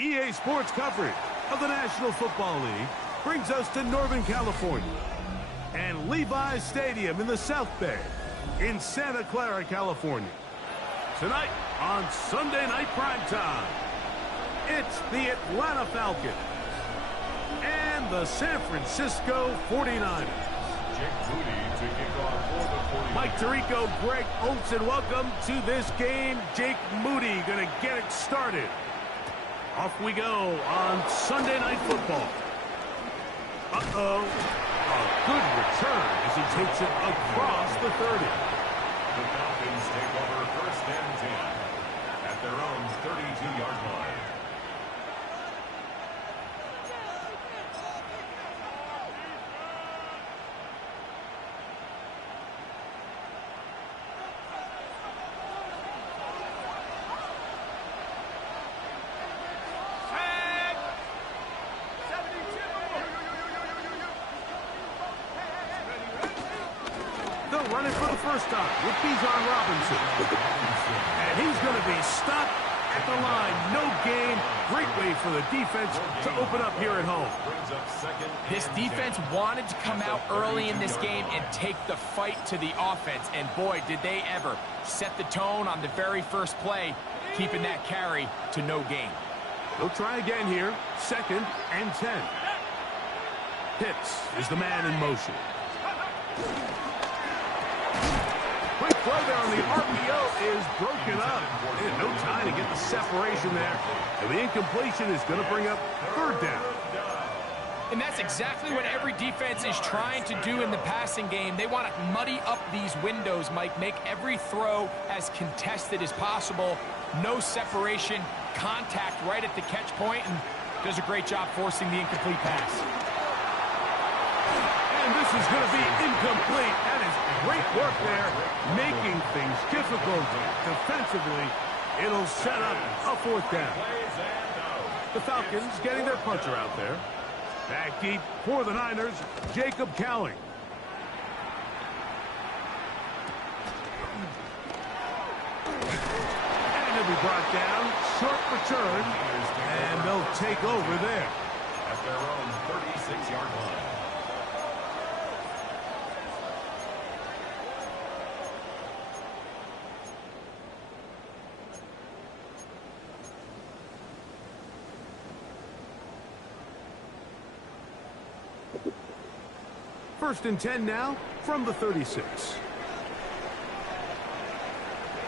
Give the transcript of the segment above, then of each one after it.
EA Sports coverage of the National Football League brings us to Northern California and Levi's Stadium in the South Bay in Santa Clara, California. Tonight on Sunday Night Primetime, it's the Atlanta Falcons and the San Francisco 49ers. Mike Tirico, Greg Olson, welcome to this game. Jake Moody going to get it started. Off we go on Sunday Night Football. Uh-oh. A good return as he takes it across the 30. The Falcons take over first and 10 at their own 32-yard line. Running for the first time with Bijan Robinson. And he's going to be stopped at the line. No gain. Great way for the defense to open up here at home. This defense wanted to come out early in this game and take the fight to the offense. And boy, did they ever set the tone on the very first play, keeping that carry to no gain. They'll try again here. 2nd and 10. Pitts is the man in motion. Quick throw there on the RPO is broken up. And no time to get the separation there. And the incompletion is going to bring up 3rd down. And that's exactly what every defense is trying to do in the passing game. They want to muddy up these windows, Mike, make every throw as contested as possible. No separation, contact right at the catch point, and does a great job forcing the incomplete pass. And this is going to be incomplete. That is great work there, making things difficult defensively. It'll set up a 4th down. The Falcons getting their puncher out there. Back deep for the Niners, Jacob Cowling. And he'll be brought down. Short return. And they'll take over there. At their own 36-yard line. First and 10 now from the 36.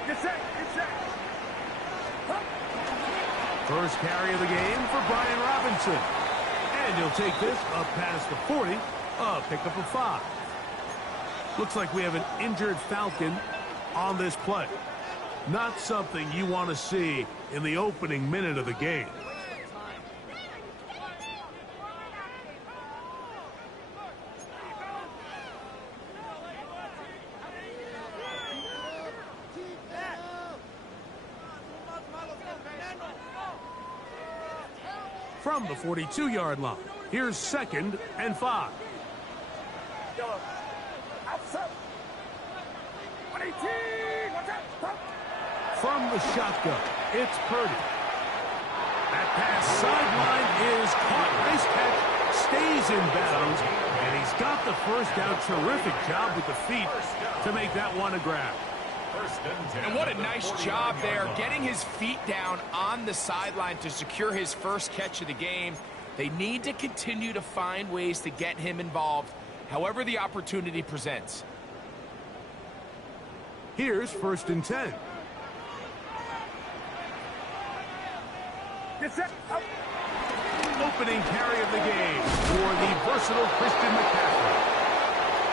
Get set, get set. First carry of the game for Brian Robinson. And he'll take this up past the 40, a pickup of 5. Looks like we have an injured Falcon on this play. Not something you want to see in the opening minute of the game. From the 42-yard line, here's 2nd and 5. From the shotgun, it's Purdy. That pass sideline is caught. Nice catch, stays in bounds, and he's got the first down. Terrific job with the feet to make that one a grab. And what a nice job there, getting his feet down on the sideline to secure his first catch of the game. They need to continue to find ways to get him involved, however the opportunity presents. Here's 1st and 10. Opening carry of the game for the versatile Christian McCaffrey.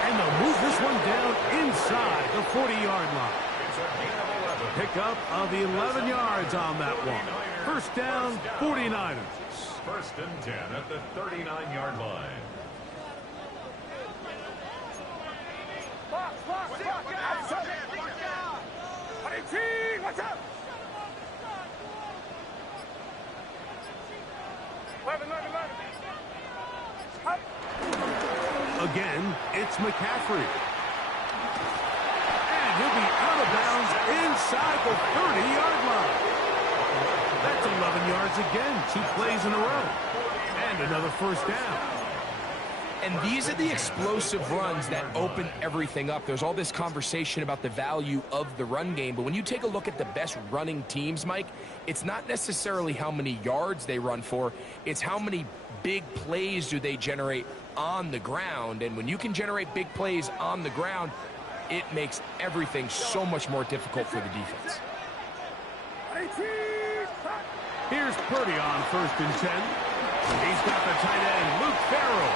And they'll move this one down inside the 40-yard line. Pickup of 11 yards on that one. First down, 49ers. 1st and 10 at the 39-yard line. Again, it's McCaffrey. And he'll be out of bounds inside the 30-yard line. That's 11 yards again, 2 plays in a row. And another first down. And these are the explosive runs that open everything up. There's all this conversation about the value of the run game, but when you take a look at the best running teams, Mike, it's not necessarily how many yards they run for, it's how many big plays do they generate on the ground. And when you can generate big plays on the ground, it makes everything so much more difficult for the defense. Here's Purdy on 1st and 10. He's got the tight end, Luke Farrell.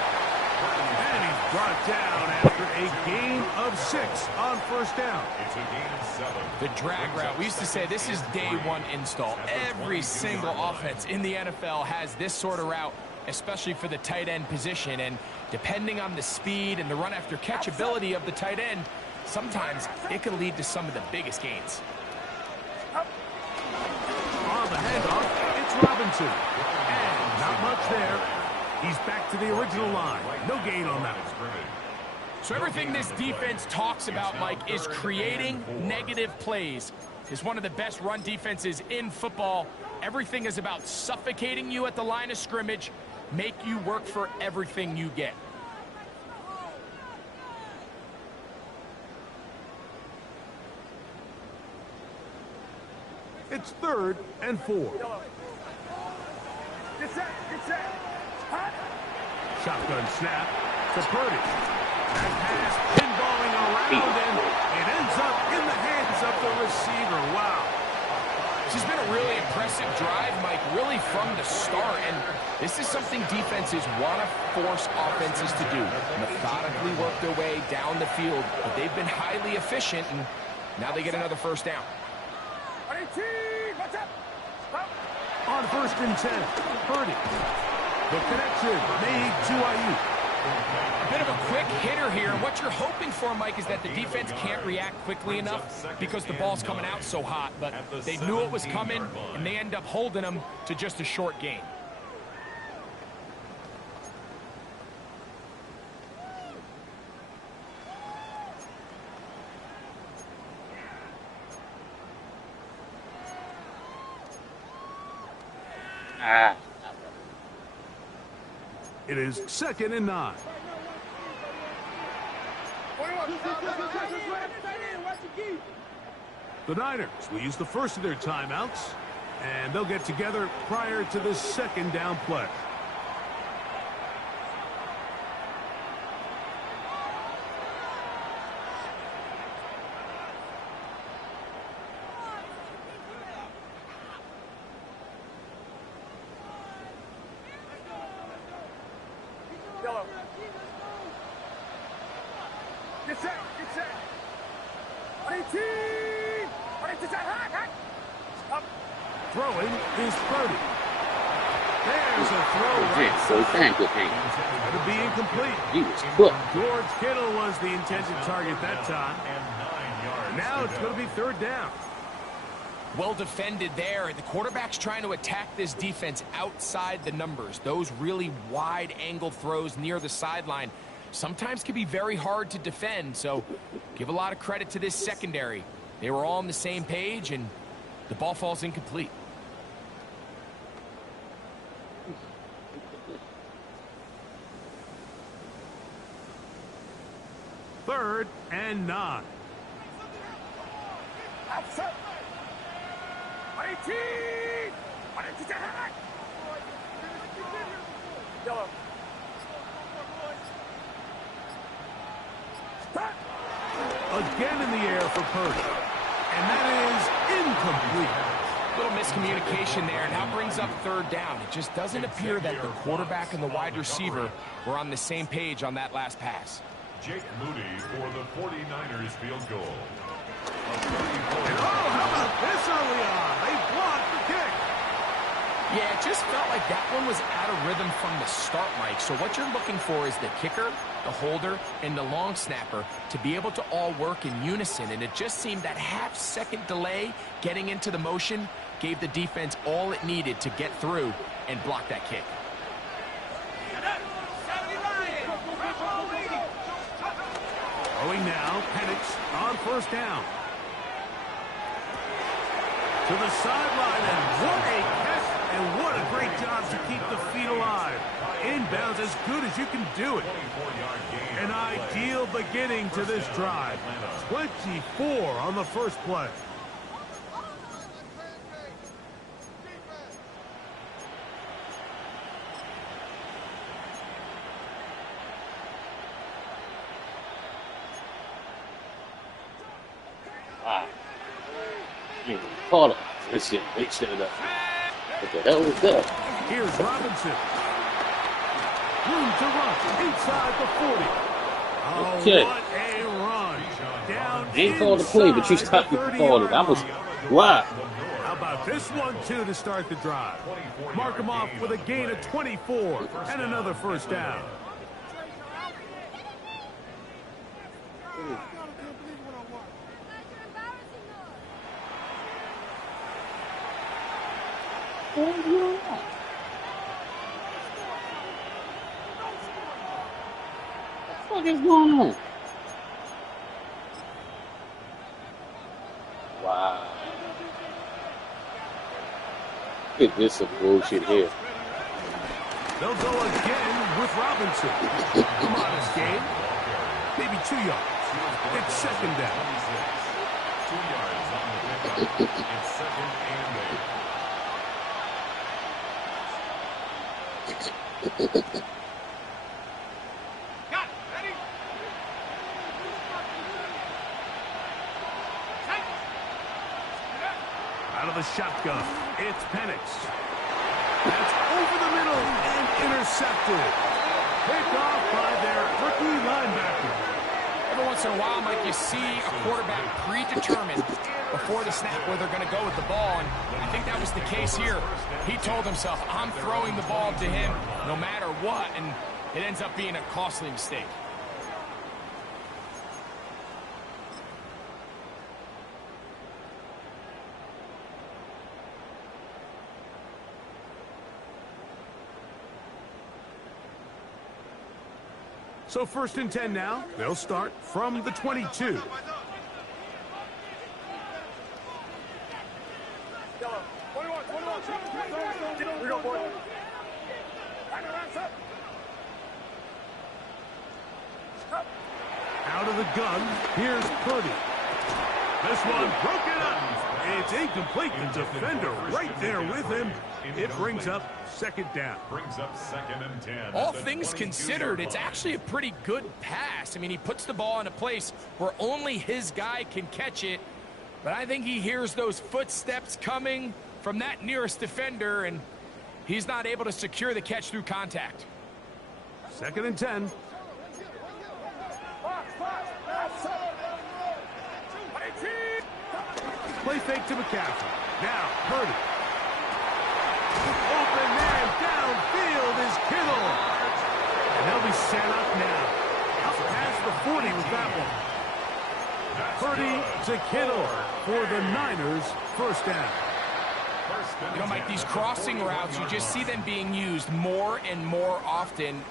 And he's brought down after a gain of 6 on 1st down. It's a gain of 7. The drag route. We used to say this is day one install. Every single offense in the NFL has this sort of route, especially for the tight end position. And depending on the speed and the run after catch ability of the tight end, sometimes it can lead to some of the biggest gains. On the handoff, it's Robinson. And not much there. He's back to the original line. No gain on that one. So everything this defense talks about, Mike, is creating negative plays. It's one of the best run defenses in football. Everything is about suffocating you at the line of scrimmage, make you work for everything you get. It's 3rd and 4. Shotgun snap to Purdy. That pass pinballing around, and it ends up in the hands of the receiver. Wow. This has been a really impressive drive, Mike, really from the start. And this is something defenses want to force offenses to do. Methodically work their way down the field. But they've been highly efficient, and now they get another first down. On 1st and 10, Purdy. The connection made to Ayuk. A bit of a quick hitter here. What you're hoping for, Mike, is that the defense can't react quickly enough because the ball's coming out so hot. But they knew it was coming, and they end up holding them to just a short gain. It is 2nd and 9. The Niners will use the first of their timeouts, and they'll get together prior to this 2nd down play. Get set. Get set. 18. Throwing is Purdy. There's a throw right So side. good hand. It'll be incomplete. He was cooked. George Kittle was the intended target that time. Now it's going to be third down. Well defended there. The quarterback's trying to attack this defense outside the numbers. Those really wide angle throws near the sideline sometimes can be very hard to defend. So give a lot of credit to this secondary. They were all on the same page, and the ball falls incomplete. Third and 9. Outside. 18. Yellow. Again in the air for Purdy. And that is incomplete. Little miscommunication there, and that brings up third down. It just doesn't appear that the quarterback and the wide receiver were on the same page on that last pass. Jake Moody for the 49ers field goal. And how about this early on? They blocked the kick. Yeah, it just felt like that one was out of rhythm from the start, Mike. So what you're looking for is the kicker, the holder, and the long snapper to be able to all work in unison. And it just seemed that half-second delay getting into the motion gave the defense all it needed to get through and block that kick. Throwing now, Penix on first down. To the sideline, and what a catch, and what a great job to keep the feet alive. Inbounds as good as you can do it. An ideal beginning to this drive. 24 on the first play. Caught him. This shit, they should have done. What the hell was that? Here's Robinson. Room to run inside the 40. Oh, Okay. what a run. Down They ain't called the play, but you inside stopped the me from calling it. I was 30-yard line. wild. How about this one, too, to start the drive? Mark him off with a gain of 24 and another first down. What the fuck is going on? Wow. Look at this some bullshit here. They'll go again with Robinson. A modest gain. Maybe 2 yards. It's second down. 2 yards on the pickup. It's second and 8. Out of the shotgun, it's Penix. That's over the middle and intercepted. Picked off by their rookie linebacker. Every once in a while, Mike, you see a quarterback predetermined before the snap where they're going to go with the ball, and I think that was the case here. He told himself, I'm throwing the ball to him no matter what, and it ends up being a costly mistake. So first and 10 now. They'll start from the 22. Out of the gun, here's Purdy. This one broken up. It's incomplete. The defender right there with him. It brings up second down. Brings up second and 10. All things considered, it's actually a pretty good pass. I mean, he puts the ball in a place where only his guy can catch it. But I think he hears those footsteps coming from that nearest defender, and he's not able to secure the catch through contact. Second and 10. Play fake to McCaffrey. Now, Purdy. Open man downfield is Kittle. And they'll be set up now. Up past the 40 with that one. Purdy to Kittle for the Niners' first down. You know, Mike, these crossing routes, you just see them being used more and more often.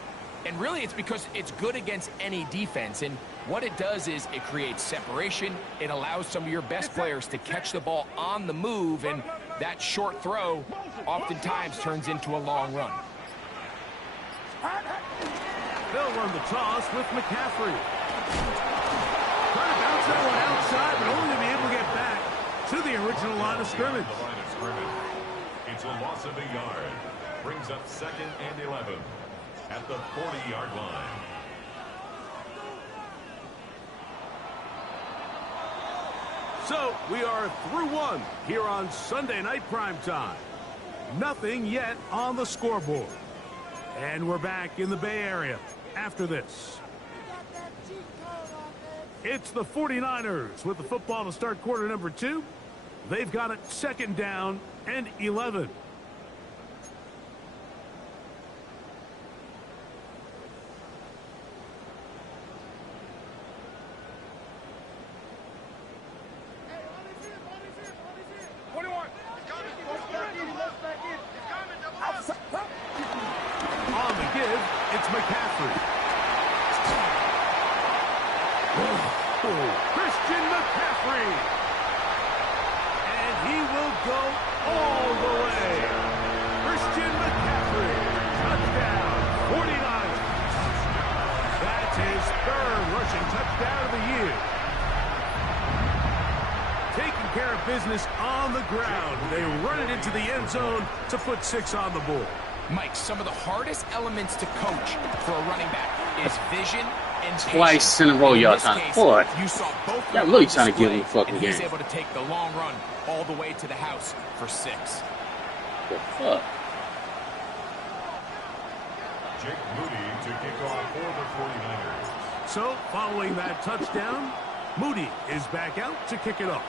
And really, it's because it's good against any defense. And what it does is it creates separation. It allows some of your best players to catch the ball on the move. And that short throw oftentimes turns into a long run. They'll run the toss with McCaffrey. Trying to bounce that one outside, but only to be able to get back to the original line of scrimmage. It's a loss of a yard. Brings up 2nd and 11 at the 40-yard line. So we are through one here on Sunday Night Primetime. Nothing yet on the scoreboard. And we're back in the Bay Area after this. It's the 49ers with the football to start quarter number 2. They've got it 2nd down and 11. On the give, it's McCaffrey. Christian McCaffrey. And he will go all the way. Christian McCaffrey. Touchdown. 49ers. That's his 3rd rushing touchdown of the year. Taking care of business on the ground. They run it into the end zone to put 6 on the board. Mike, some of the hardest elements to coach for a running back is vision and patience. Twice in a row, y'all trying to pull it. You saw both. Y'all really trying to give him a fucking and game. he's able to take the long run all the way to the house for 6. The fuck? Jake Moody to kick off for the 49ers. So, following that touchdown, Moody is back out to kick it off.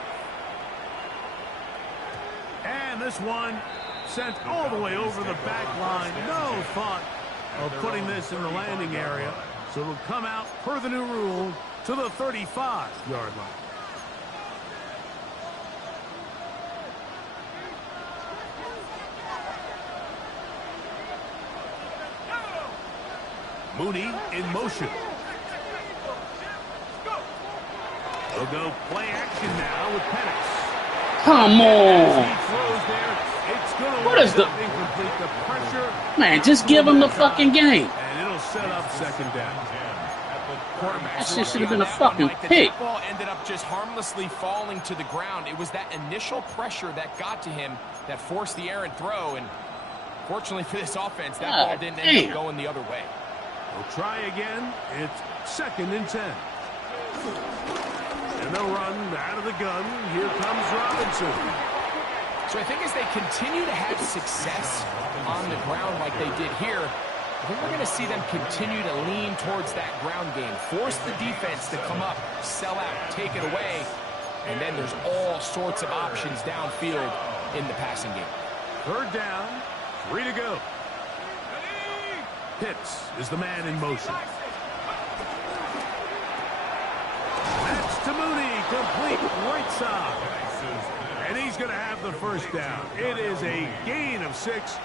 And this one sent all the way over the back line. No thought of putting this in the landing area. So it'll come out, per the new rule, to the 35-yard line. Mooney in motion. They'll go play action now with Penix. Come on. What is the... Man, just give him the fucking game. And it'll set up 2nd down. That shit should have been a fucking pick. The ball ended up just harmlessly falling to the ground. It was that initial pressure that got to him that forced the errant throw. And fortunately for this offense, that ball didn't end up going the other way. We'll try again. It's 2nd and 10. And they'll run out of the gun. Here comes Robinson. So I think as they continue to have success on the ground like they did here, I think we're going to see them continue to lean towards that ground game. Force the defense to come up, sell out, take it away. And then there's all sorts of options downfield in the passing game. 3rd down, 3 to go. Pitts is the man in motion. That's to Mooney, complete right side. And he's going to have the 1st down. It is a gain of 6.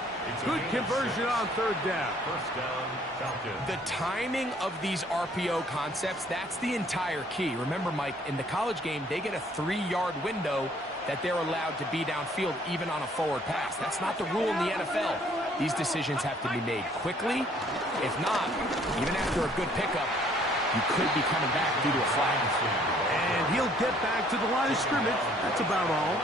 Good conversion on 3rd down. 1st down, Falcons. The timing of these RPO concepts, that's the entire key. Remember, Mike, in the college game, they get a 3-yard window that they're allowed to be downfield even on a forward pass. That's not the rule in the NFL. These decisions have to be made quickly. If not, even after a good pickup, you could be coming back due to a flag. And he'll get back to the line of scrimmage. That's about all.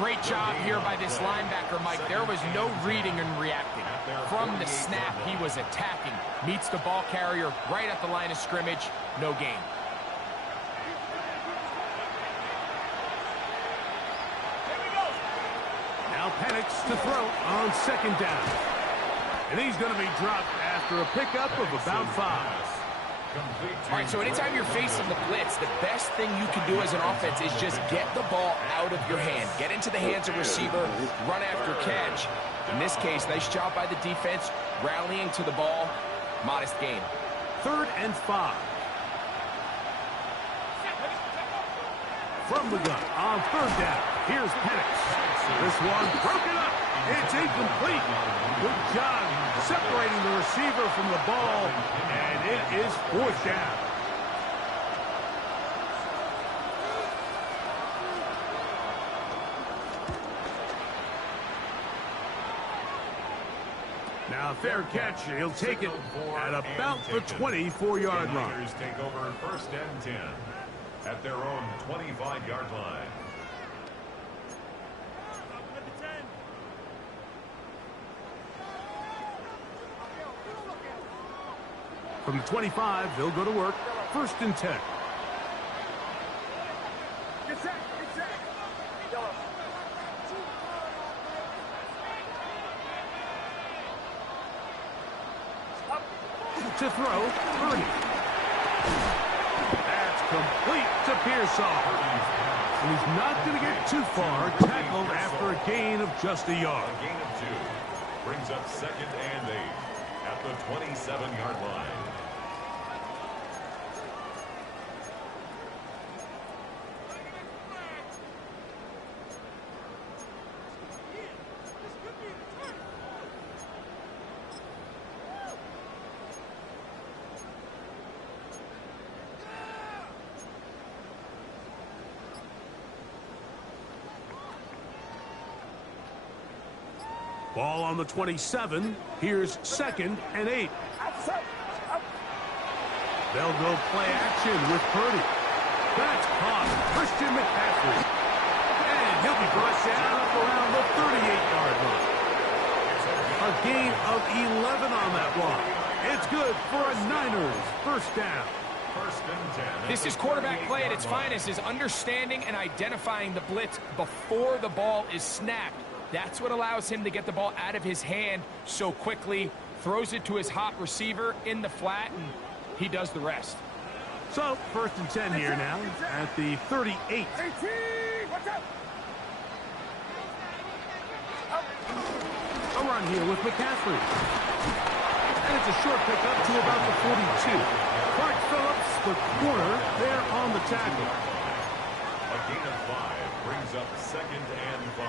Great job here by this linebacker, Mike. There was no reading and reacting. From the snap, he was attacking. Meets the ball carrier right at the line of scrimmage. No gain. Now Penix to throw on 2nd down. And he's going to be dropped after a pickup of about 5. All right, so anytime you're facing the blitz, the best thing you can do as an offense is just get the ball out of your hand. Get into the hands of receiver, run after catch. In this case, nice job by the defense, rallying to the ball. Modest gain. 3rd and 5. From the gun on 3rd down. Here's Penix. This one broken up. It's incomplete. Good job separating the receiver from the ball, and it is 4th down. Now, fair catch. He'll take it at about the 24-yard line. Take over 1st and 10 at their own 25-yard line. From the 25, they'll go to work. 1st and 10. To throw, Purdy. That's complete to Pearsall. And he's not going to get too far. Tackled after a gain of just a yard. A gain of 2 brings up 2nd and 8 at the 27-yard line. Ball on the 27. Here's 2nd and 8. They'll go play action with Purdy. That's caught. Christian McCaffrey. And he'll be brought down up around the 38-yard line. A gain of 11 on that block. It's good for a Niners 1st down. 1st and 10. This is quarterback play at its finest, is understanding and identifying the blitz before the ball is snapped. That's what allows him to get the ball out of his hand so quickly, throws it to his hot receiver in the flat, and he does the rest. So, 1st and 10 here now at the 38. A run here with McCaffrey. And it's a short pickup to about the 42. Clark Phillips, the corner, there on the tackle. A gain of 5 brings up 2nd and 5.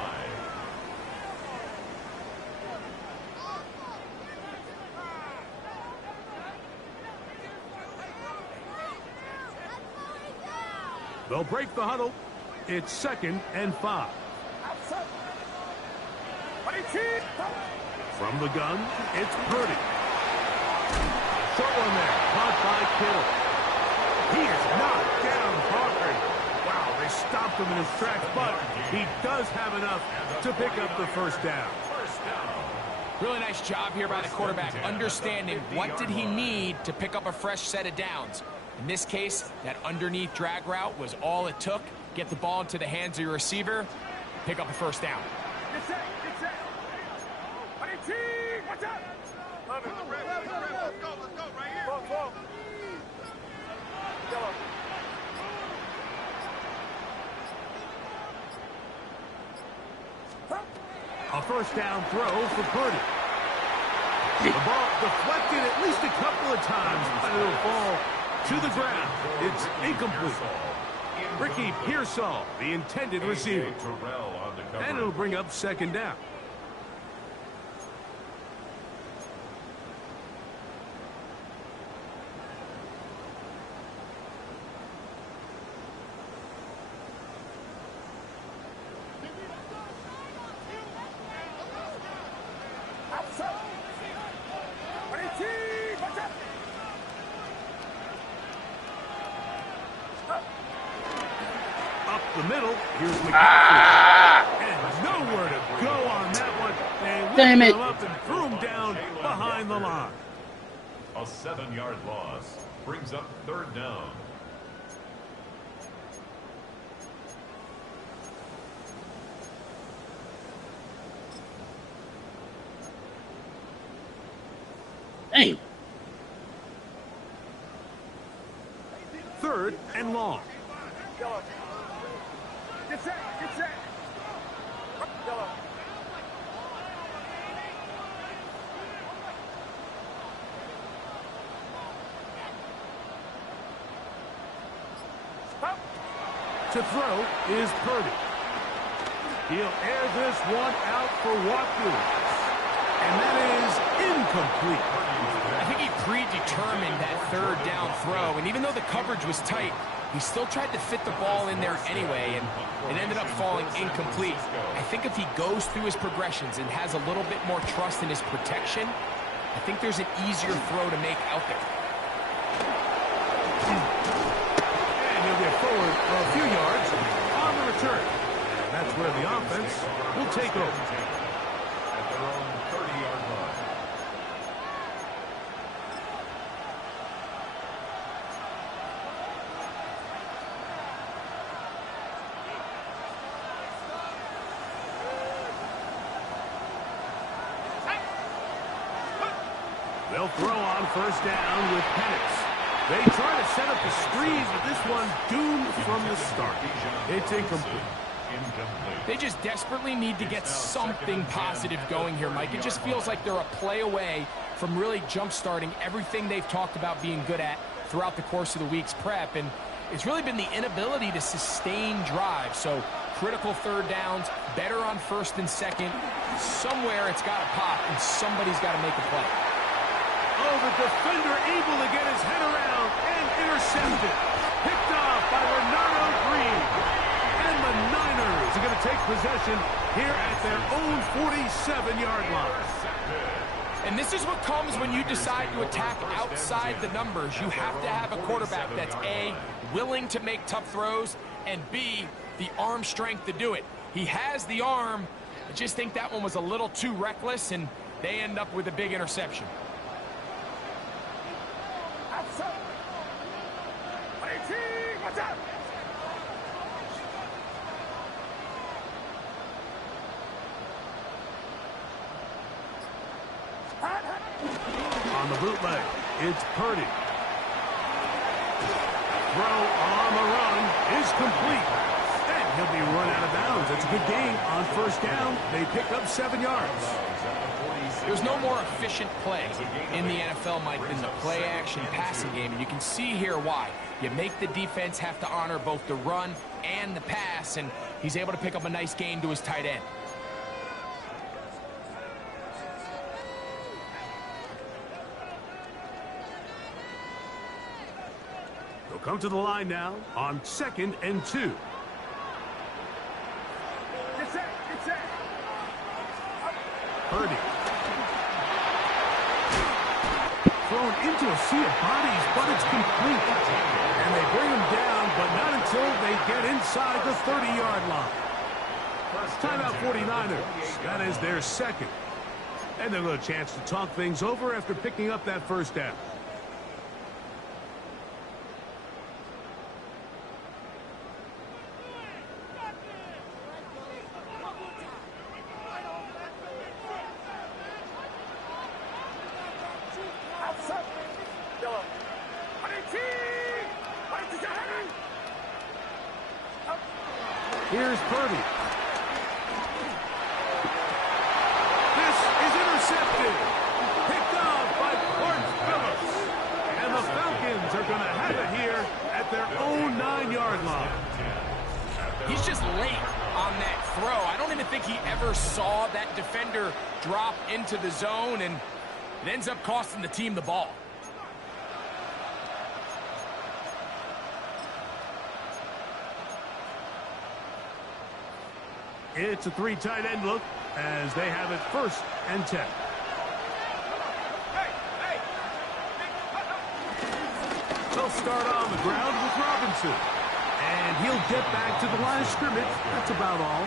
They'll break the huddle. It's 2nd and 5. From the gun, it's Purdy. Short one there, caught by Kittle. He is knocked down hard. Wow, they stopped him in his tracks, but he does have enough to pick up the 1st down. Really nice job here by the quarterback, understanding what did he need to pick up a fresh set of downs. In this case, that underneath drag route was all it took. Get the ball into the hands of your receiver, pick up a 1st down. A 1st down throw for Purdy. The ball deflected at least a couple of times, but it'll fall to the ground. It's incomplete. Ricky Pearsall, the intended receiver. And it'll bring up 2nd down. The middle, here's McCaffrey. And nowhere to go on that one. They whipped him up and threw him down behind the line. A 7-yard loss brings up 3rd down. Hey. 3rd and long. Get set, get set. To throw is Purdy. He'll air this one out for Watkins. And that is incomplete. I think he predetermined that 3rd down throw, and even though the coverage was tight, he still tried to fit the ball in there anyway, and it ended up falling incomplete. I think if he goes through his progressions and has a little bit more trust in his protection, I think there's an easier throw to make out there. And he'll get forward for a few yards on the return. And that's where the offense will take over. At their own 30-yard line. They'll throw on 1st down with Penix. They try to set up the screen, but this one doomed from the start. It's incomplete. They just desperately need to get something positive going here, Mike. It just feels like they're a play away from really jump-starting everything they've talked about being good at throughout the course of the week's prep. And it's really been the inability to sustain drives. So critical 3rd downs, better on 1st and 2nd. Somewhere it's got to pop, and somebody's got to make a play. Oh, the defender able to get his head around and intercepted. Picked off by Renato Green. And the Niners are going to take possession here at their own 47-yard line. And this is what comes when you decide to attack outside the numbers. You have to have a quarterback that's A, willing to make tough throws, and B, the arm strength to do it. He has the arm. I just think that one was a little too reckless, and they end up with a big interception. On the bootleg, it's Purdy. Throw on the run is complete. And he'll be run out of bounds. It's a good game on 1st down. They pick up 7 yards. There's no more efficient play in the NFL, Mike, than the play-action passing game, and you can see here why. You make the defense have to honor both the run and the pass, and he's able to pick up a nice gain to his tight end. They'll come to the line now on 2nd and 2. Get set, get set. Purdy. Thrown into a sea of bodies, but it's complete. And they bring him down, but not until they get inside the 30-yard line. Timeout 49ers. That is their 2nd. And they'll get a chance to talk things over after picking up that 1st down. Here's Purdy. This is intercepted. Picked off by Clark Phillips. And the Falcons are going to have it here at their own 9-yard line. He's just late on that throw. I don't even think he ever saw that defender drop into the zone, and it ends up costing the team the ball. It's a 3 tight end look as they have it 1st and 10. They'll start on the ground with Robinson. And he'll get back to the line of scrimmage. That's about all.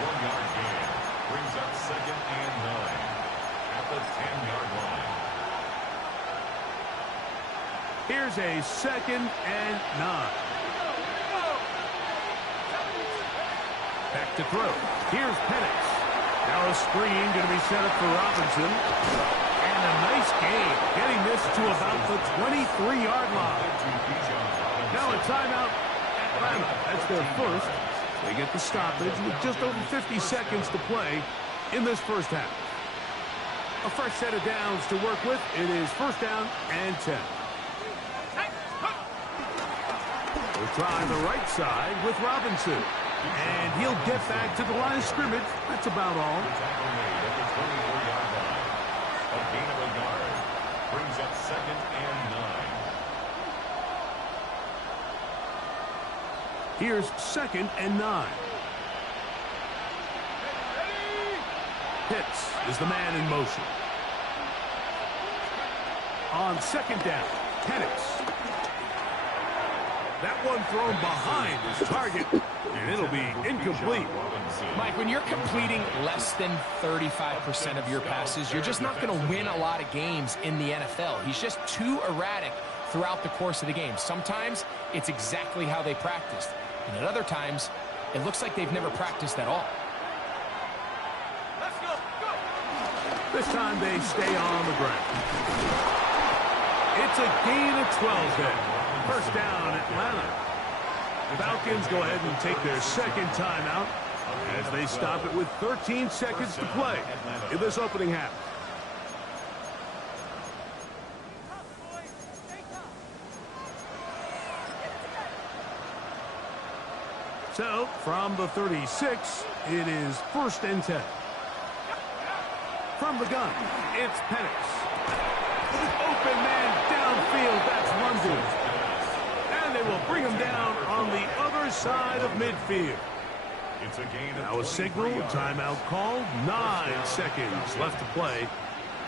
1-yard gain brings up 2nd and 9 at the 10-yard line. Here's a 2nd and 9. Back to throw. Here's Penix. Now a screen going to be set up for Robinson. And a nice gain, getting this to about the 23-yard line. Now a timeout, Atlanta. That's their first. They get the stoppage with just over 50 seconds to play in this first half. A fresh set of downs to work with. It is first down and 10. We'll try the right side with Robinson. And he'll get back to the line of scrimmage. That's about all. A gain of a yard. Brings up second and 9. Here's second and 9. Pitts is the man in motion. On second down, Penix. That one thrown behind his target, and it'll be incomplete. Mike, when you're completing less than 35% of your passes, you're just not going to win a lot of games in the NFL. He's just too erratic throughout the course of the game. Sometimes it's exactly how they practiced, and at other times, it looks like they've never practiced at all. This time they stay on the ground. It's a gain of 12 then. First down, Atlanta. Falcons go ahead and take their second timeout as they stop it with 13 seconds to play in this opening half. So, from the 36, it is first and 10. From the gun, it's Penix. Open man downfield, that's London. And they will bring him down on the other side of midfield. It's a gain of Now a signal, timeout called. 9 seconds left to play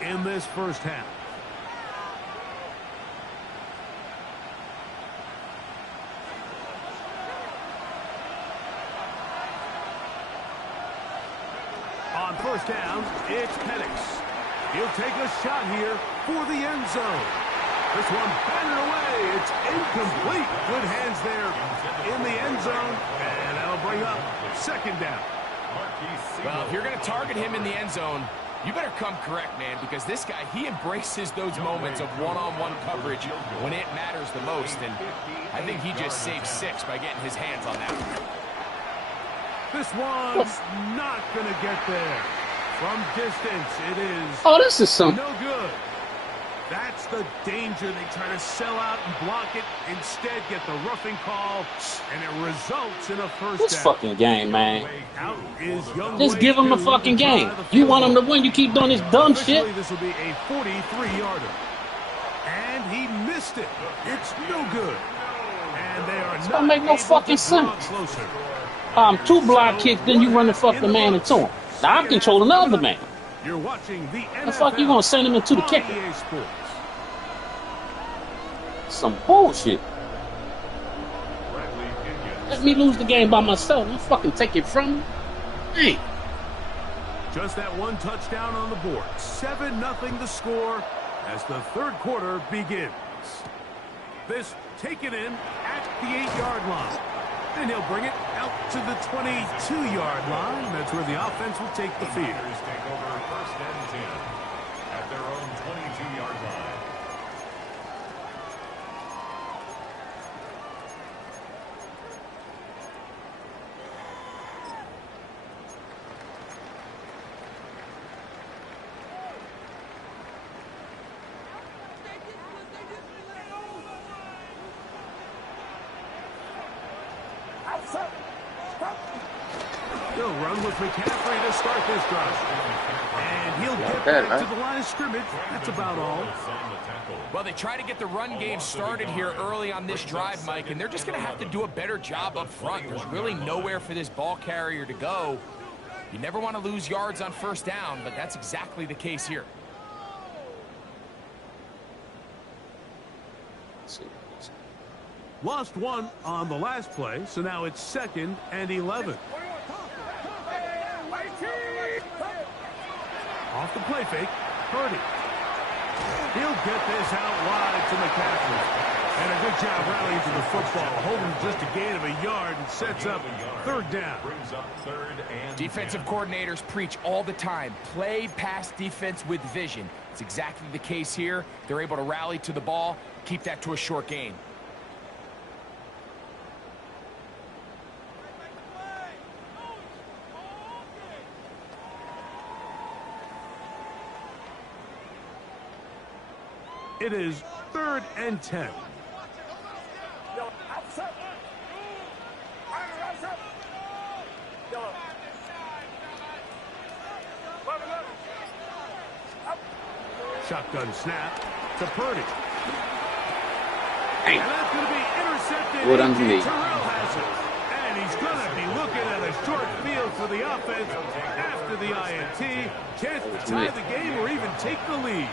in this first half. On first down, it's Penix. He'll take a shot here for the end zone. This one batted away. It's incomplete. Good hands there in the end zone. And that'll bring up second down. Well, if you're going to target him in the end zone, you better come correct, man, because this guy, he embraces those moments of one-on-one coverage when it matters the most. And I think he just saved 6 by getting his hands on that one. This one's not going to get there. From distance, it is this is some. no good. That's the danger. They try to sell out and block it. Instead, get the roughing call, and it results in a first This down. fucking game, man. Out is young Just give him a fucking game. You want him to win, you keep doing this dumb shit. This will be a 43-yarder. And he missed it. It's no good. And they are not don't make no able fucking to draw sense. closer. 2 block kicks, then you run the fucking man into him. Now I'm controlling the other man. You're watching the NFL. The fuck you gonna send him into the on kicker? EA Sports. Some bullshit. Let me lose the game by myself. You fucking take it from me? Hey. Just that one touchdown on the board. 7-0 the score as the third quarter begins. This taken in at the 8-yard line. And he'll bring it out to the 22-yard line. That's where the offense will take the field. Take over first and 10 at their own 22-yard line. He'll run with McCaffrey to start this drive. And he'll get back to the line of scrimmage. That's about all. Well, they try to get the run game started here early on this drive, Mike, and they're just going to have to do a better job up front. There's really nowhere for this ball carrier to go. You never want to lose yards on first down, but that's exactly the case here. Lost one on the last play, so now it's 2nd and 11. Off the play fake, Purdy. He'll get this out wide to McCaffrey. And a good job rallying to the football, holding just a gain of a yard and sets up third down. Defensive coordinators preach all the time, play pass defense with vision. It's exactly the case here. They're able to rally to the ball, keep that to a short gain. It is 3rd and 10. Shotgun snap to Purdy. Hey. And that's going to be intercepted. Good underneath. Terrell has it. And he's going to be looking at a short field for the offense after the INT. Chance to tie the game or even take the lead.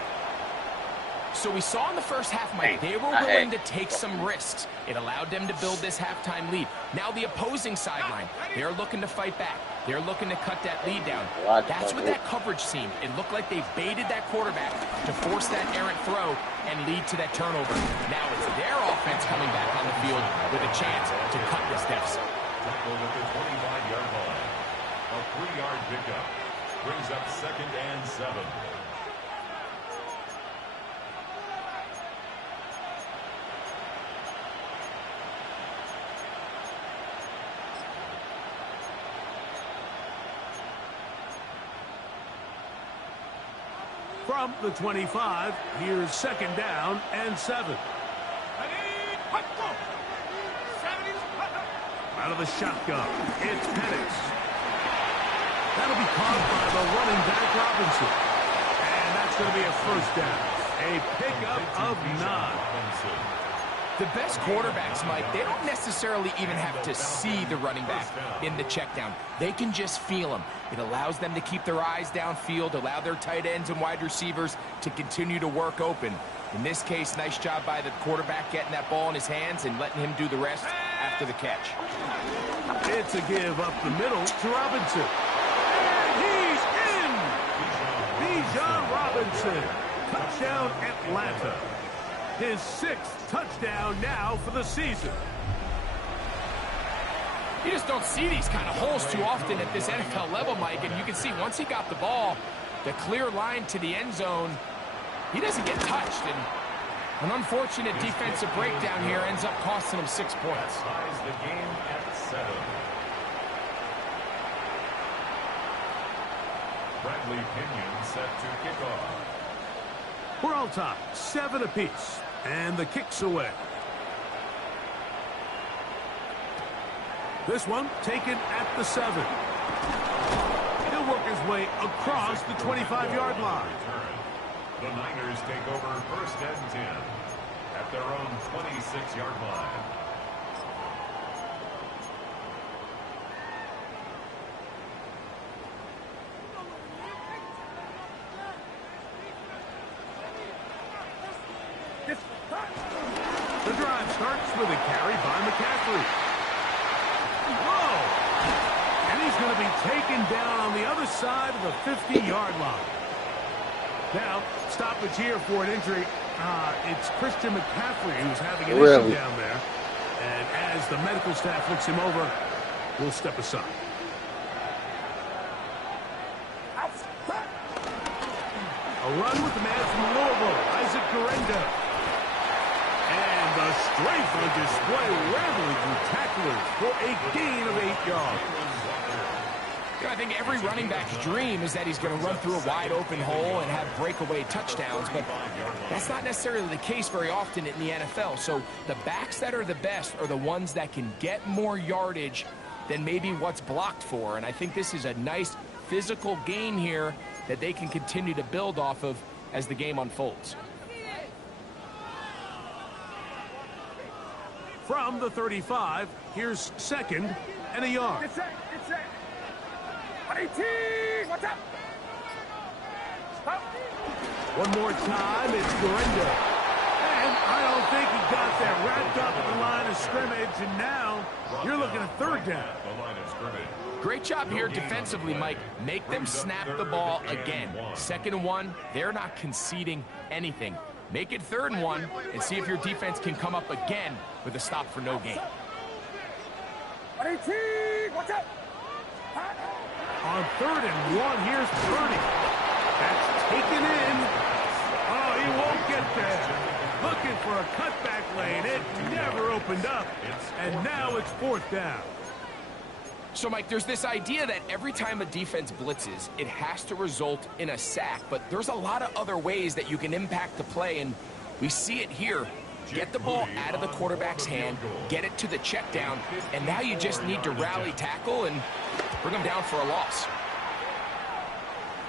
So we saw in the first half, Mike, they were willing to take some risks. It allowed them to build this halftime lead. Now the opposing sideline, they're looking to fight back. They're looking to cut that lead down. That's what that coverage seemed. It looked like they baited that quarterback to force that errant throw and lead to that turnover. Now it's their offense coming back on the field with a chance to cut this deficit. Tackled at the 25-yard line. A 3-yard pickup brings up 2nd and 7. From the 25, here's 2nd down and 7. Out of the shotgun, it's Penix. That'll be caught by the running back Robinson. And that's going to be a 1st down. A pickup of 9. The best quarterbacks, Mike, they don't necessarily even have to see the running back in the check down. They can just feel him. It allows them to keep their eyes downfield, allow their tight ends and wide receivers to continue to work open. In this case, nice job by the quarterback getting that ball in his hands and letting him do the rest after the catch. It's a give up the middle to Robinson. And he's in! Bijan Robinson. Touchdown, Atlanta. His 6th touchdown now for the season. You just don't see these kind of holes too often at this NFL level, Mike. And you can see once he got the ball, the clear line to the end zone, he doesn't get touched. And an unfortunate defensive breakdown here ends up costing him 6 points. Ties the game at 7. Bradley Pinion set to kick off. We're all tied, 7 apiece. And the kick's away. This one taken at the 7. He'll work his way across the 25-yard line. The Niners take over 1st and 10 at their own 26-yard line. The drive starts with a carry by McCaffrey. Whoa! And he's going to be taken down on the other side of the 50-yard line. Now, stoppage here for an injury. It's Christian McCaffrey who's having an issue down there. And as the medical staff looks him over, we'll step aside. A run with the man from Louisville, Isaac Garenda. And the strength on display, rambling through tacklers for a gain of 8 yards. I think every running back's dream is that he's going to run through a wide open hole and have breakaway touchdowns, but that's not necessarily the case very often in the NFL. So the backs that are the best are the ones that can get more yardage than maybe what's blocked for. And I think this is a nice physical gain here that they can continue to build off of as the game unfolds. From the 35, here's 2nd and a yard. Get set, get set. 18, what's up? Stop. One more time, it's Garenda. And I don't think he got there. Wrapped up at the line of scrimmage, and now you're looking at 3rd down. The line of scrimmage. Great job here defensively, Mike. Make them snap the ball again. 2nd and 1, they're not conceding anything. Make it 3rd and 1 and see if your defense can come up again with a stop for no gain. Watch out! On 3rd and 1, here's Purdy. That's taken in. Oh, he won't get there. Looking for a cutback lane. It never opened up. And now it's 4th down. So, Mike, there's this idea that every time a defense blitzes, it has to result in a sack. But there's a lot of other ways that you can impact the play, and we see it here. Get the ball out of the quarterback's hand, get it to the check down, and now you just need to rally tackle and bring them down for a loss.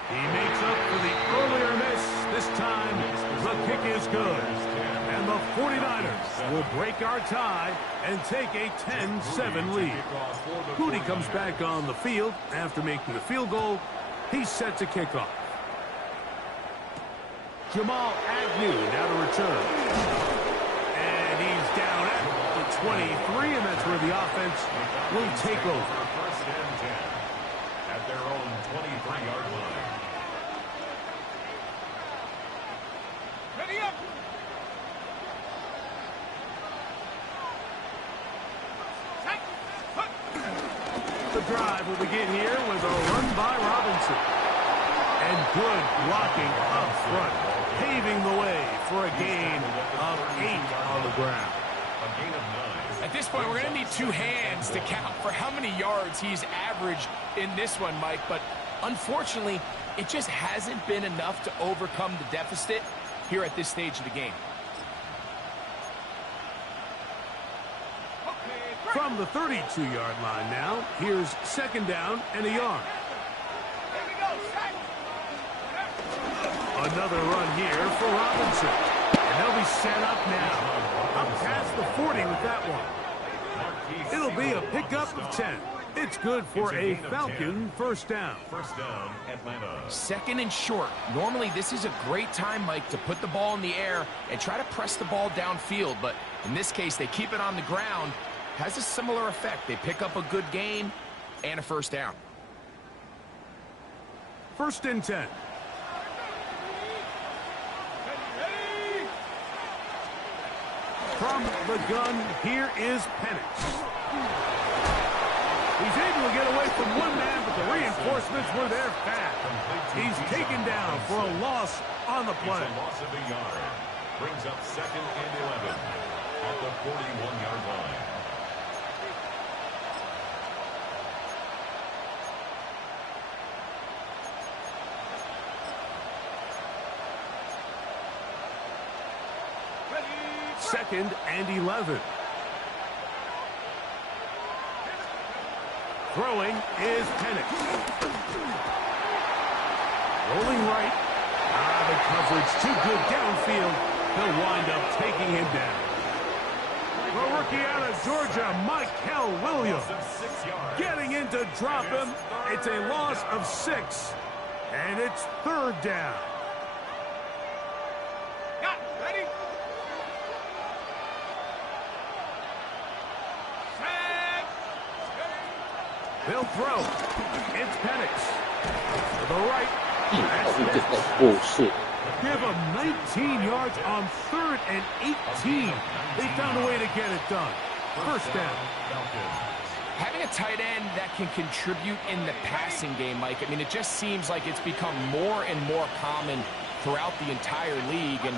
He makes up for the earlier miss. This time, the kick is good. And the 49ers will break our tie and take a 10-7 lead. Goody comes back on the field after making the field goal. He's set to kick off. Jamal Agnew now to return. And he's down at the 23, and that's where the offense will take over. 1st and 10 at their own 23-yard line. Ready up! The drive will begin here with a run by Robinson. And good blocking up front, paving the way for a gain of 8 on the ground. A gain of 9. At this point, we're going to need 2 hands to count for how many yards he's averaged in this one, Mike. But unfortunately, it just hasn't been enough to overcome the deficit here at this stage of the game. From the 32-yard line now, here's 2nd down and a yard. Another run here for Robinson. And they'll be set up now. Up past the 40 with that one. It'll be a pickup of 10. It's good for a Falcon 1st down. 1st down, Atlanta. 2nd and short. Normally, this is a great time, Mike, to put the ball in the air and try to press the ball downfield. But in this case, they keep it on the ground. Has a similar effect. They pick up a good gain and a 1st down. 1st and 10. From the gun, here is Penix. He's able to get away from one man, but the reinforcements were there fast. He's taken down for a loss on the play. It's a loss of a yard. Brings up 2nd and 11 at the 41-yard line. Second and 11. Throwing is Penix. Rolling right. The coverage too good downfield. He'll wind up taking him down. The rookie out of Georgia, Michael Williams. Getting in to drop him. It's a loss of 6. And it's 3rd down. Ready? They'll throw. It's Penix. To the right. That's bullshit. Give them 19 yards on 3rd and 18. They found a way to get it done. 1st down. Having a tight end that can contribute in the passing game, Mike, I mean, it just seems like it's become more and more common throughout the entire league. And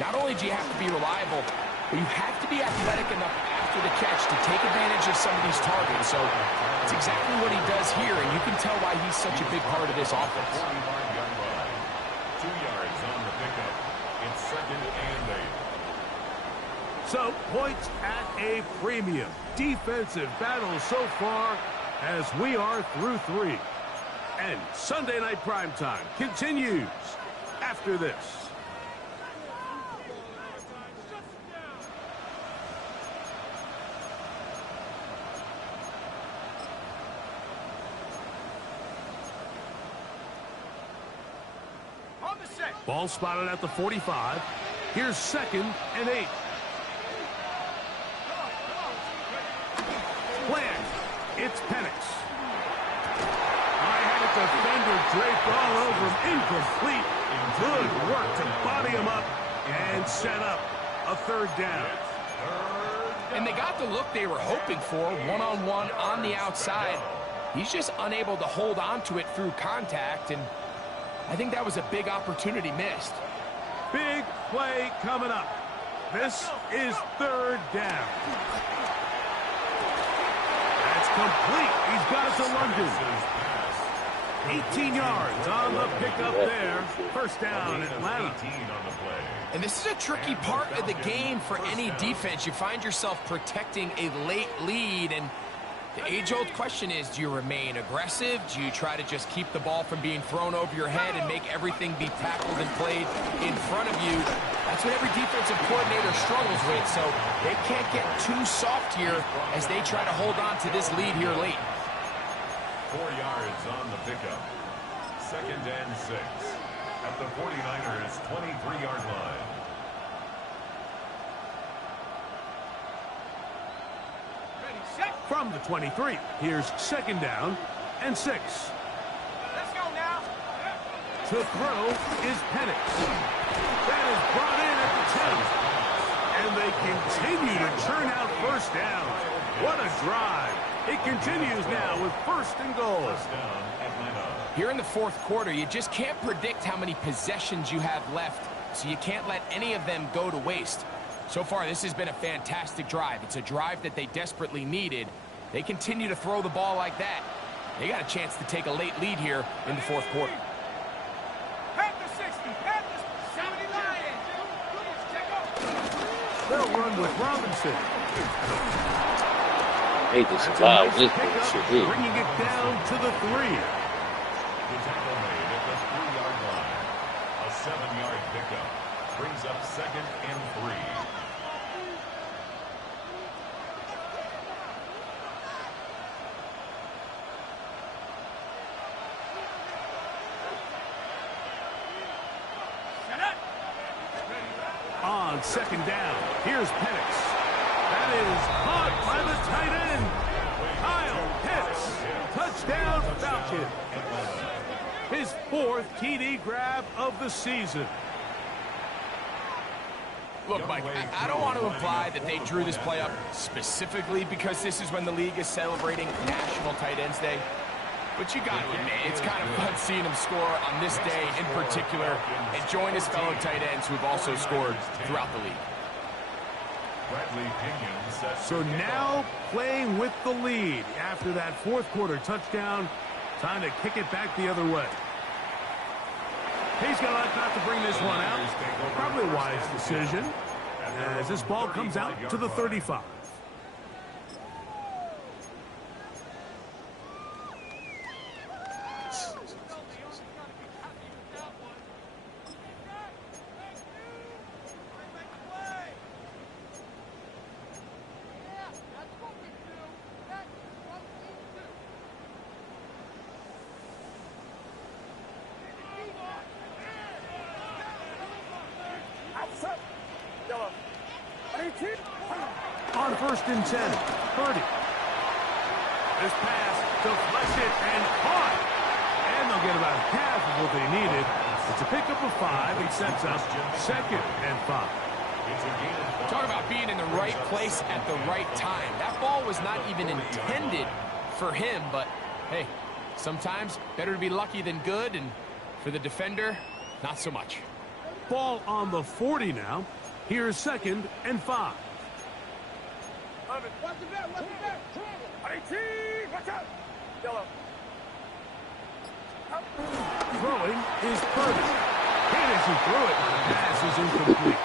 not only do you have to be reliable, but you have to be athletic enough after the catch to take advantage of some of these targets. So it's exactly what he does here, and you can tell why he's such a big part of this offense. 2 yards on the pickup. It's 2nd and 8. So, points at a premium. Defensive battle so far as we are through 3. And Sunday Night Primetime continues after this. Ball spotted at the 45. Here's 2nd and 8. Plan. It's Penix. defender draped all over him. Incomplete. Good work to body him up and set up a third down. And they got the look they were hoping for, one-on-one on the outside. He's just unable to hold on to it through contact, and I think that was a big opportunity missed. Big play coming up. This is third down. That's complete. He's got it to London. 18 yards on the pickup there. First down, Atlanta. And this is a tricky part of the game for any defense. You find yourself protecting a late lead, and the age-old question is, do you remain aggressive? Do you try to just keep the ball from being thrown over your head and make everything be tackled and played in front of you? That's what every defensive coordinator struggles with, so they can't get too soft here as they try to hold on to this lead here late. 4 yards on the pickup. 2nd and 6 at the 49ers' 23-yard line. From the 23, here's 2nd down and 6. Let's go now. To throw is Penix. That is brought in at the 10. And they continue to churn out first downs. What a drive. It continues now with 1st and goal. Here in the 4th quarter, you just can't predict how many possessions you have left, so you can't let any of them go to waste. So far, this has been a fantastic drive. It's a drive that they desperately needed. They continue to throw the ball like that. They got a chance to take a late lead here in the 4th quarter. Panther 60, Panther 79. They'll run with Robinson. Hey, this is loud. This shit here. Bringing it down to the 3. The tackle made at the 3-yard line. A 7-yard pickup brings up 2nd and 3. On 2nd down, here's Penix. That is caught by the tight end. Kyle Pitts. Touchdown, Falcon. His 4th TD grab of the season. Look, Mike, I don't want to imply that they drew this play up specifically because this is when the league is celebrating National Tight Ends Day. But you got to admit, it's kind of fun seeing him score on this day in particular and join his fellow tight ends who've also scored throughout the league. So now playing with the lead after that 4th quarter touchdown. Time to kick it back the other way. He's got not to bring this one out. Probably a wise decision as this ball comes out to the 35. On 1st and 10, Purdy. This pass deflected and caught. And they'll get about half of what they needed. It's a pickup of 5 and sets up 2nd and 5. Talk about being in the right place at the right time. That ball was not even intended for him, but hey, sometimes better to be lucky than good, and for the defender, not so much. Ball on the 40 now. Here's 2nd and 5. What's the bet? What's the bet? 18. Watch out. Yellow. Throwing is Purdy. Hit as he threw it. Pass is incomplete.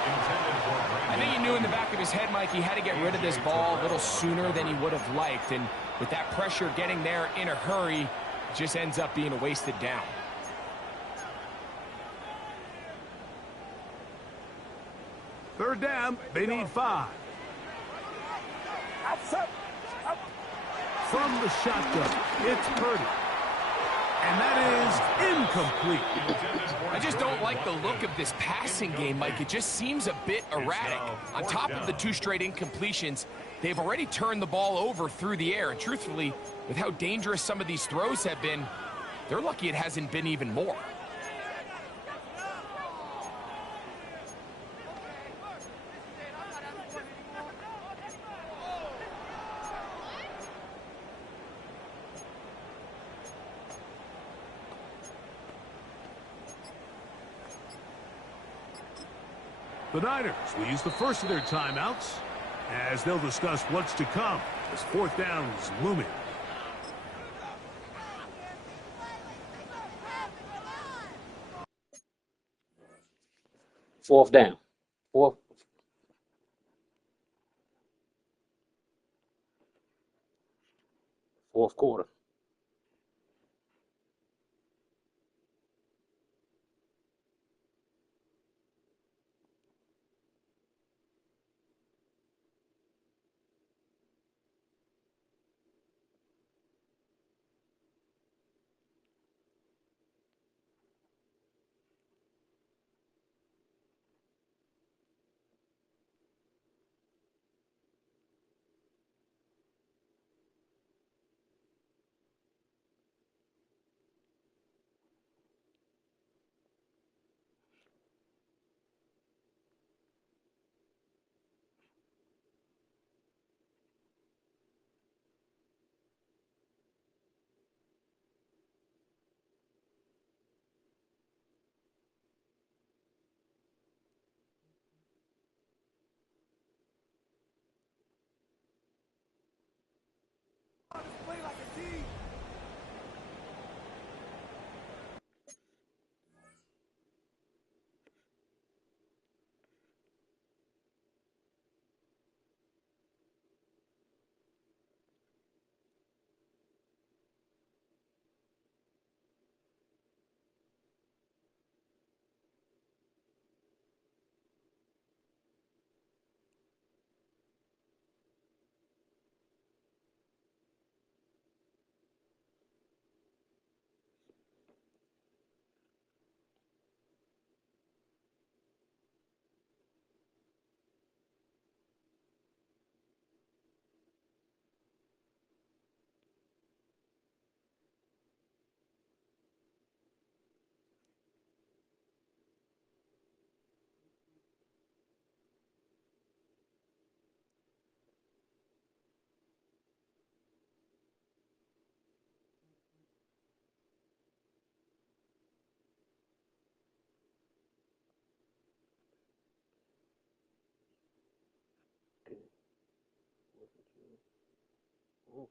I think he knew in the back of his head, Mike, he had to get rid of this ball a little sooner than he would have liked. And with that pressure getting there in a hurry, it just ends up being a wasted down. Third down, they need 5. From the shotgun, it's Purdy. And that is incomplete. I just don't like the look of this passing game, Mike. It just seems a bit erratic. On top of the 2 straight incompletions, they've already turned the ball over through the air. And truthfully, with how dangerous some of these throws have been, They're lucky it hasn't been even more. The Niners will use the first of their timeouts as they'll discuss what's to come as fourth down is looming. Fourth down. Fourth quarter. Play like a team. Okay.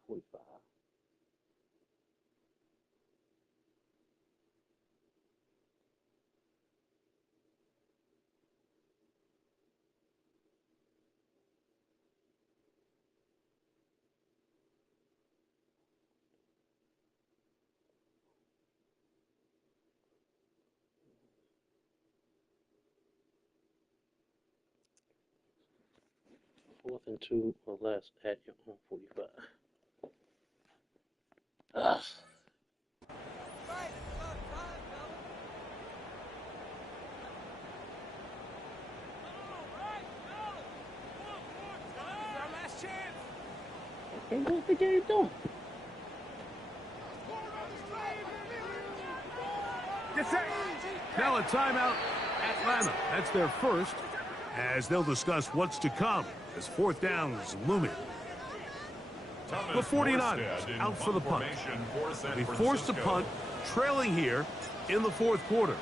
45. Fourth and 2 or less at your own 45. Ugh. Okay, what's the game doing? Now a timeout, Atlanta. That's their first, as they'll discuss what's to come as fourth down is looming. The 49ers out for the punt. They forced to punt, trailing here in the fourth quarter.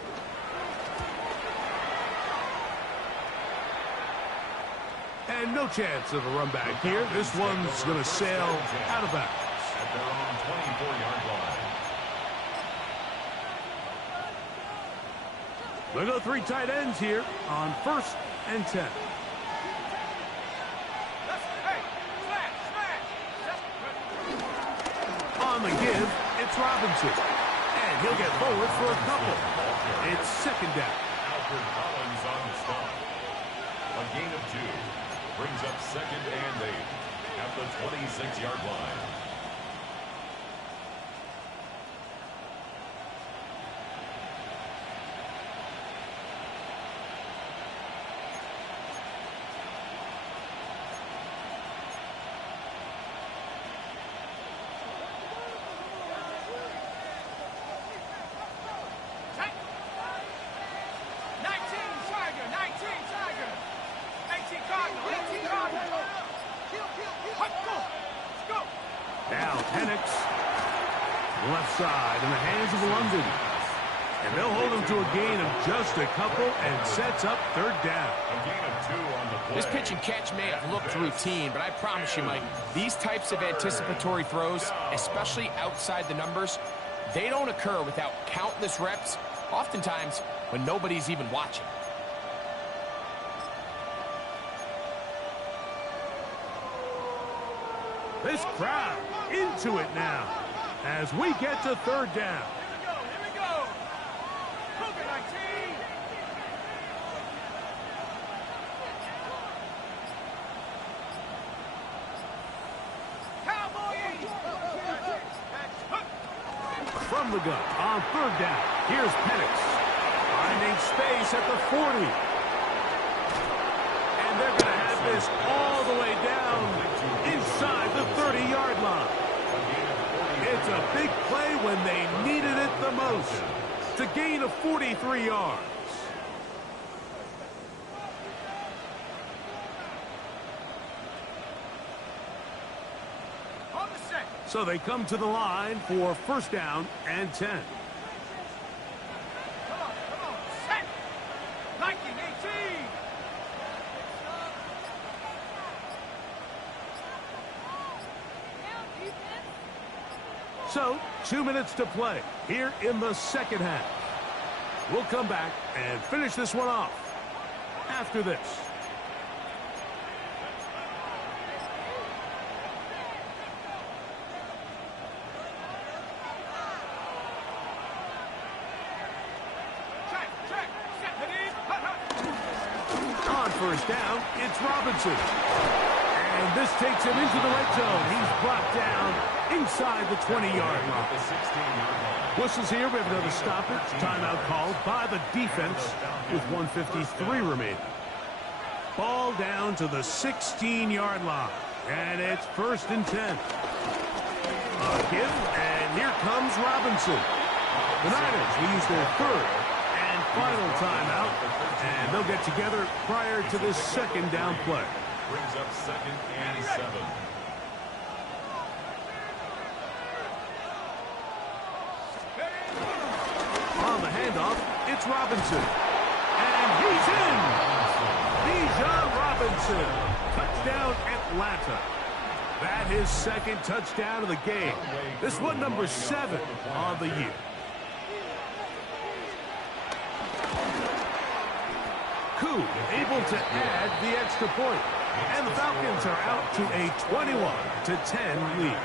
And no chance of a run back here. This one's going to sail out of bounds. At their own 24-yard line. They'll go three tight ends here on 1st and 10. On the give, it's Robinson. And he'll get forward for a couple. It's second down. Alfred Collins on the stop. A gain of 2 brings up 2nd and 8 at the 26-yard line. And they'll hold him to a gain of just a couple and sets up third down. A gain of 2 on the play. This pitch and catch may have looked routine, but I promise you, Mike, these types of anticipatory throws, especially outside the numbers, they don't occur without countless reps, oftentimes when nobody's even watching. This crowd into it now as we get to third down. Here we go. Cougar 19. From the gun on third down. Here's Penix. Finding space at the 40. And they're going to have this all the way down inside the 30-yard line. It's a big play when they needed it the most. It's a gain of 43 yards. On the set. So they come to the line for first down and 10. Come on. Set. 1918. So 2 minutes to play here in the second half. We'll come back and finish this one off after this. Check. Set. On first down, it's Robinson. And this takes him into the red zone. He's brought down inside the 20-yard line. The 16-yard line. Whistles here. We have another stoppage. Timeout called by the defense with 1:53 remaining. Ball down to the 16-yard line. And it's first and 10. A give, and here comes Robinson. The Niners will use their third and final timeout, and they'll get together prior to this second down play. Brings up second and 7. On the handoff, it's Robinson. And he's in! Bijan Robinson. Touchdown, Atlanta. That his second touchdown of the game. This one number 7 on the year. Koo able to add the extra point. And the Falcons are out to a 21-10 lead.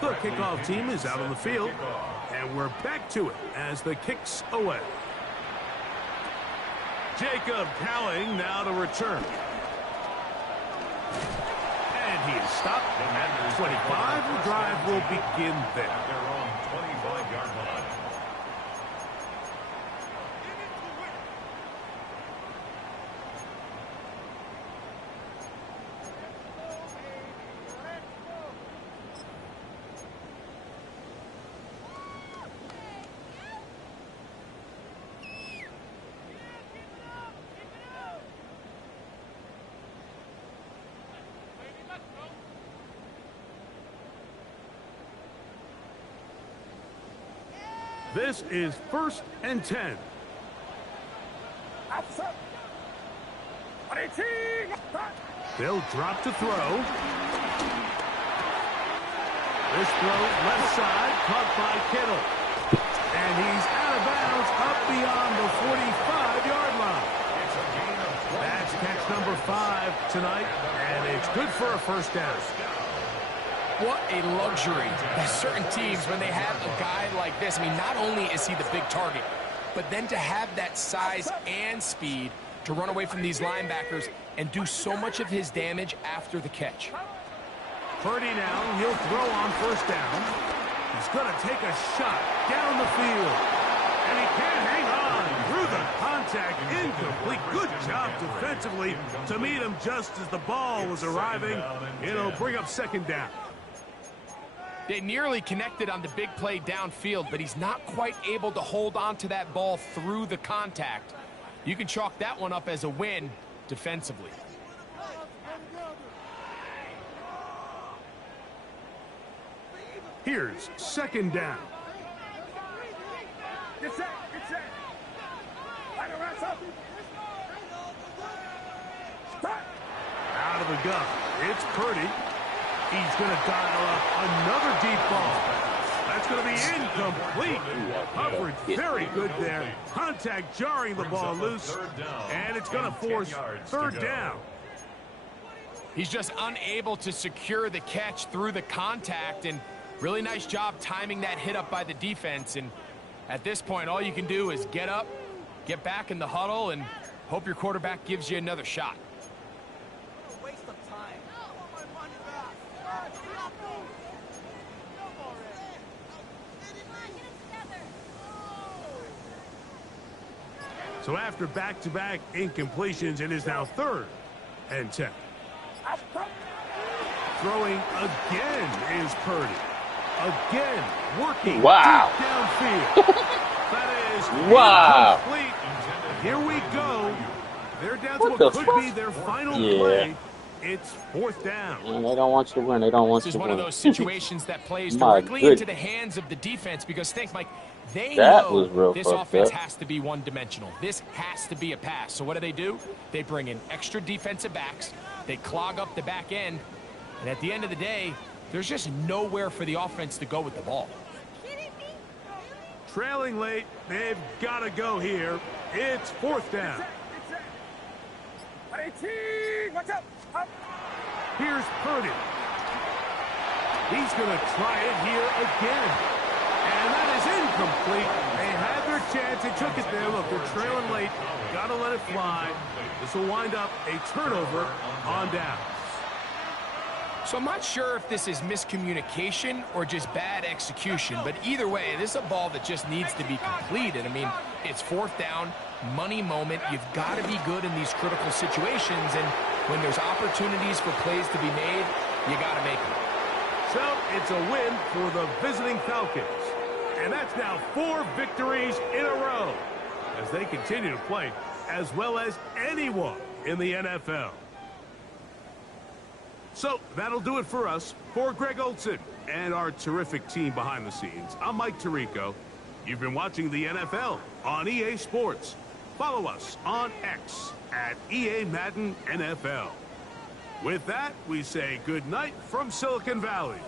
The kickoff team is out on the field, and we're back to it as the kick's away. Jacob Cowing now to return. And he is stopped at 25. The drive will begin there. Their own 25-yard line. This is first and 10. They'll drop to throw. This throw left side, caught by Kittle. And he's out of bounds up beyond the 45-yard line. That's catch number 5 tonight, and it's good for a first down. What a luxury that certain teams, when they have a guy like this, I mean, not only is he the big target, but then to have that size and speed to run away from these linebackers and do so much of his damage after the catch. Purdy now, he'll throw on first down. He's going to take a shot down the field. And he can't hang on through the contact. Incomplete. Good job defensively to meet him just as the ball was arriving. It'll bring up second down. They nearly connected on the big play downfield, but he's not quite able to hold on to that ball through the contact. You can chalk that one up as a win defensively. Here's second down. Get set. Get set. Line around up. Start. Out of the gun. It's Purdy. He's going to dial up another deep ball. That's going to be incomplete. Coverage very good there. Contact jarring the ball loose. And it's going to force third down. He's just unable to secure the catch through the contact, and really nice job timing that hit up by the defense. And at this point, all you can do is get up, get back in the huddle, and hope your quarterback gives you another shot. Waste of time. So after back-to-back incompletions, it is now 3rd and 10. Throwing again is Purdy. Again, working Wow. deep downfield. That is Wow. incomplete. Here we go. They're down to What the what could fuck? be their final Yeah. play. It's 4th down. And they don't want you to win. They don't want This you is to one win. of those situations that plays My directly goodness. into the hands of the defense, because think, Mike, they That know was real this fucked offense up. has to be one-dimensional. This has to be a pass. So what do? They bring in extra defensive backs. They clog up the back end. And at the end of the day, there's just nowhere for the offense to go with the ball. Trailing late, they've got to go here. It's 4th down. 18. Watch out. Up. Here's Purdy. He's going to try it here again. And that is incomplete. They had their chance. They took it there. Look, they're trailing late. Got to let it fly. This will wind up a turnover on downs. So I'm not sure if this is miscommunication or just bad execution, but either way, this is a ball that just needs to be completed. I mean, it's 4th down, money moment. You've got to be good in these critical situations, and when there's opportunities for plays to be made, you got to make them. So it's a win for the visiting Falcons. And that's now 4 victories in a row as they continue to play as well as anyone in the NFL. So that'll do it for us. For Greg Olson and our terrific team behind the scenes, I'm Mike Tirico. You've been watching the NFL on EA Sports. Follow us on X at EA Madden NFL. With that, we say good night from Silicon Valley.